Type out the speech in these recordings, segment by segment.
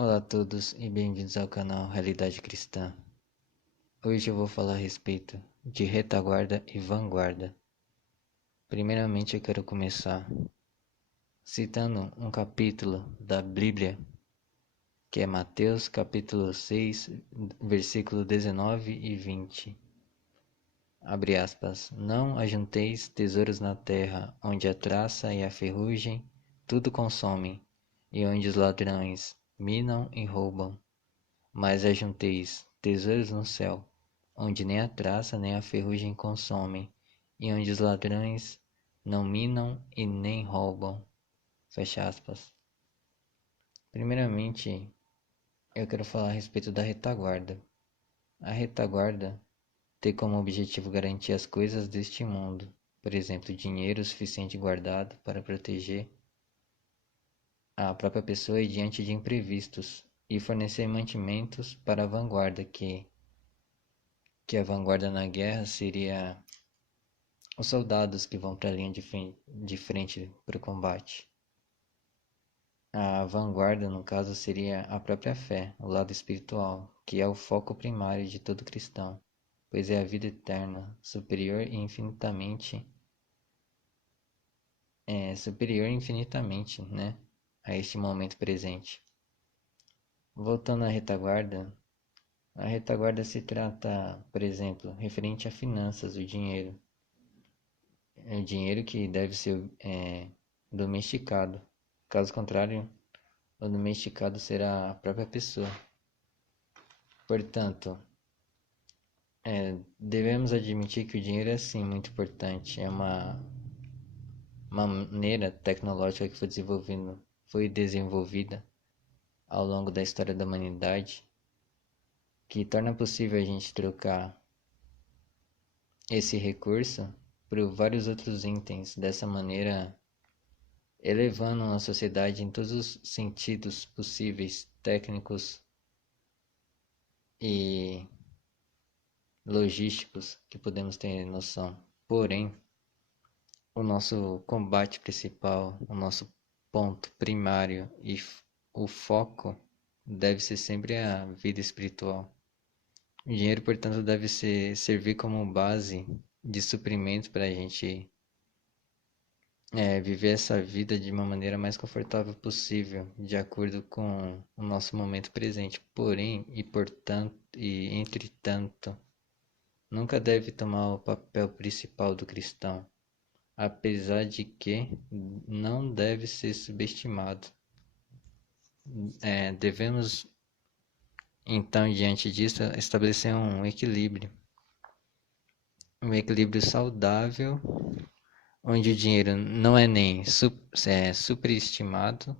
Olá a todos e bem-vindos ao canal Realidade Cristã. Hoje eu vou falar a respeito de retaguarda e vanguarda. Primeiramente eu quero começar citando um capítulo da Bíblia, que é Mateus capítulo 6, versículo 19 e 20. Abre aspas. Não ajunteis tesouros na terra, onde a traça e a ferrugem tudo consomem, e onde os ladrões minam e roubam. Mas ajunteis tesouros no céu, onde nem a traça nem a ferrugem consomem, e onde os ladrões não minam e nem roubam. Fecha aspas. Primeiramente, eu quero falar a respeito da retaguarda. A retaguarda tem como objetivo garantir as coisas deste mundo, por exemplo, dinheiro suficiente guardado para proteger a própria pessoa diante de imprevistos, e fornecer mantimentos para a vanguarda, que a vanguarda na guerra seria os soldados que vão para a linha de frente para o combate. A vanguarda, no caso, seria a própria fé, o lado espiritual, que é o foco primário de todo cristão, pois é a vida eterna, superior infinitamente, né, a este momento presente. Voltando à retaguarda, a retaguarda se trata, por exemplo, referente a finanças, o dinheiro. É dinheiro que deve ser domesticado. Caso contrário, o domesticado será a própria pessoa. Portanto, devemos admitir que o dinheiro é sim muito importante. É uma maneira tecnológica que foi desenvolvida ao longo da história da humanidade, que torna possível a gente trocar esse recurso por vários outros itens, dessa maneira elevando a sociedade em todos os sentidos possíveis, técnicos e logísticos que podemos ter noção. Porém, o nosso combate principal, o nosso ponto primário e o foco deve ser sempre a vida espiritual. O dinheiro, portanto, deve servir como base de suprimento para a gente viver essa vida de uma maneira mais confortável possível, de acordo com o nosso momento presente. Porém, entretanto, nunca deve tomar o papel principal do cristão, apesar de que não deve ser subestimado. Devemos, então, diante disso, estabelecer um equilíbrio saudável, onde o dinheiro não é nem superestimado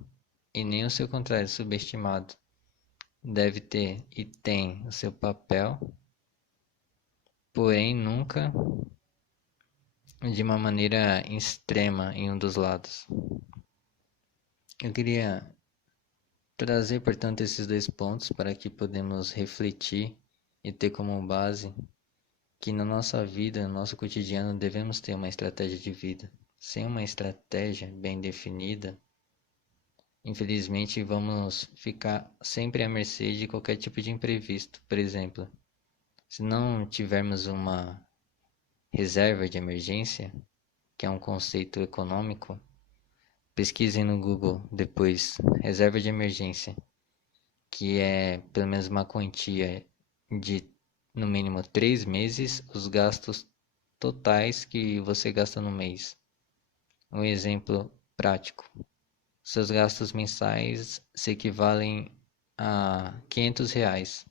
e nem o seu contrário, subestimado. Deve ter e tem o seu papel, porém nunca de uma maneira extrema em um dos lados. Eu queria trazer, portanto, esses dois pontos para que podemos refletir e ter como base que na nossa vida, no nosso cotidiano, devemos ter uma estratégia de vida. Sem uma estratégia bem definida, infelizmente vamos ficar sempre à mercê de qualquer tipo de imprevisto. Por exemplo, se não tivermos uma reserva de emergência, que é um conceito econômico, pesquisem no Google depois, reserva de emergência, que é pelo menos uma quantia de no mínimo 3 meses os gastos totais que você gasta no mês. Um exemplo prático: seus gastos mensais se equivalem a R$ 500.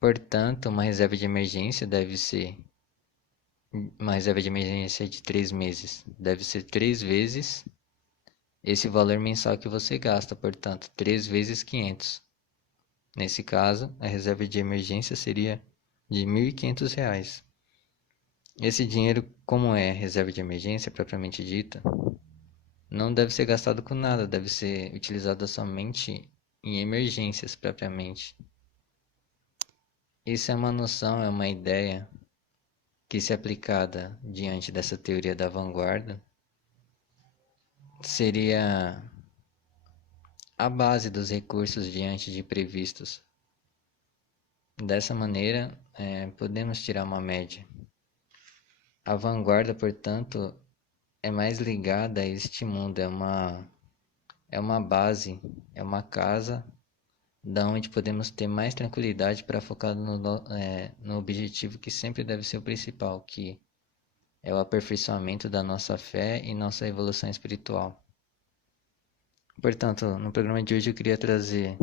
Portanto, uma reserva de emergência de 3 meses. Deve ser 3 vezes esse valor mensal que você gasta, portanto, 3 vezes 500. Nesse caso, a reserva de emergência seria de R$ 1.500. Esse dinheiro, como é reserva de emergência propriamente dita, não deve ser gastado com nada, deve ser utilizado somente em emergências propriamente. Isso é uma noção, é uma ideia que, se aplicada diante dessa teoria da vanguarda, seria a base dos recursos diante de imprevistos. Dessa maneira, podemos tirar uma média. A vanguarda, portanto, é mais ligada a este mundo, é uma base, é uma casa da onde podemos ter mais tranquilidade para focar no objetivo que sempre deve ser o principal, que é o aperfeiçoamento da nossa fé e nossa evolução espiritual. Portanto, no programa de hoje eu queria trazer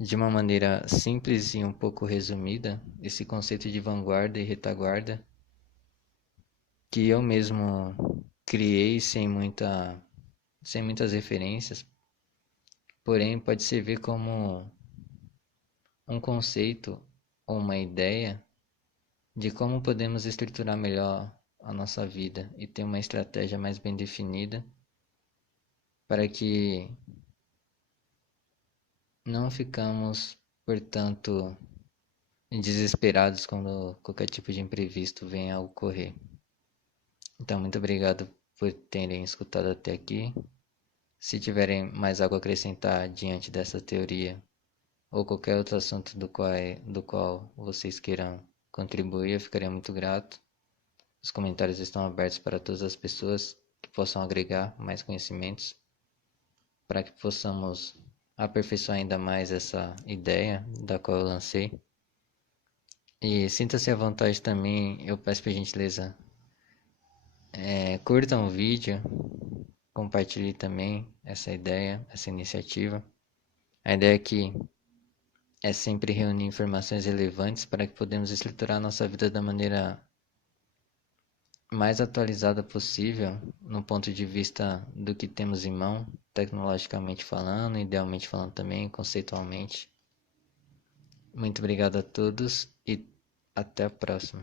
de uma maneira simples e um pouco resumida esse conceito de vanguarda e retaguarda que eu mesmo criei sem muitas referências, porém pode servir como um conceito ou uma ideia de como podemos estruturar melhor a nossa vida e ter uma estratégia mais bem definida para que não ficamos, portanto, desesperados quando qualquer tipo de imprevisto venha a ocorrer. Então, muito obrigado por terem escutado até aqui. Se tiverem mais algo a acrescentar diante dessa teoria ou qualquer outro assunto do qual vocês queiram contribuir, eu ficaria muito grato. Os comentários estão abertos para todas as pessoas que possam agregar mais conhecimentos para que possamos aperfeiçoar ainda mais essa ideia da qual eu lancei. E sinta-se à vontade também, eu peço por gentileza, curtam o vídeo, compartilhe também essa ideia, essa iniciativa. A ideia aqui é sempre reunir informações relevantes para que podemos estruturar a nossa vida da maneira mais atualizada possível, no ponto de vista do que temos em mão, tecnologicamente falando, idealmente falando também, conceitualmente. Muito obrigado a todos e até a próxima.